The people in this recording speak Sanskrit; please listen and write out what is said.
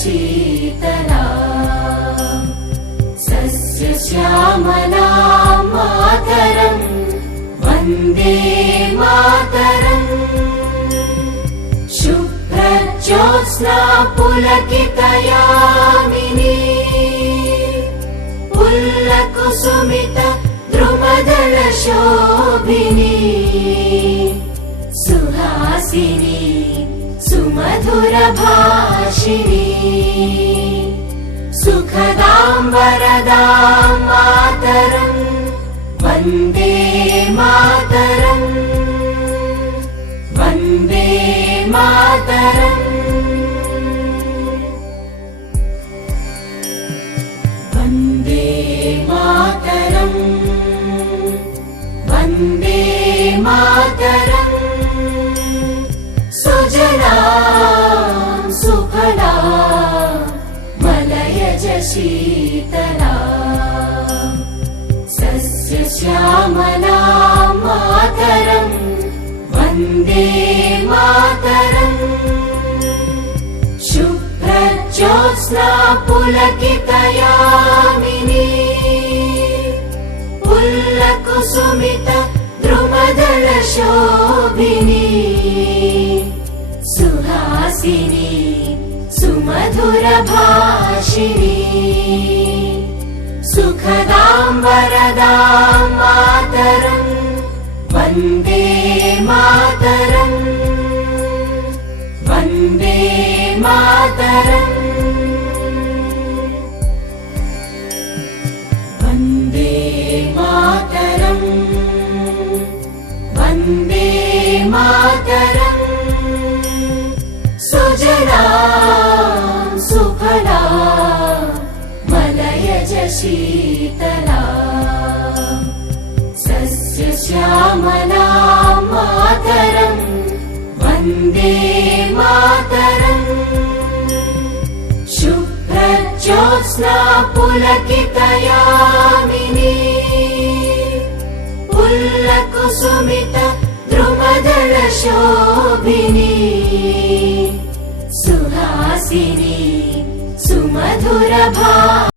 शीतला सस्यश्यामलां मातरं वन्दे मातरम् शुभ्रज्योत्स्ना पुलकितयामिनी पुल्लकुसुमित द्रुमदलशोभिनी सुहासिनी सुमधुरभाषिणी सुखदां वरदां मातरं वन्दे मातरम् वन्दे मातरम् वन्दे मातरम् वन्दे मातरम् सुजलां सुफलां मलयज शीतला सस्यश्यामलां मातरं वन्दे मातरम् शुभ्रज्योत्स्ना पुलकितयामिनी पुल्लकुसुमित द्रुमदलशोभिनी सुहासिनी सुमधुरभाषिणी सुखदां वरदां मातरं वन्दे मातरम् वन्दे मातरम् वन्दे मातरम् वन्दे मातरम् सुजलां सुफलां मलयज शीतला सस्यश्यामलां मातरं वन्दे मातरम् शुभ्रज्योत्स्ना पुलकितयामिनी पुल्लकुसुमित द्रुमदलशोभिनी सुहासिनी सुमधुरभा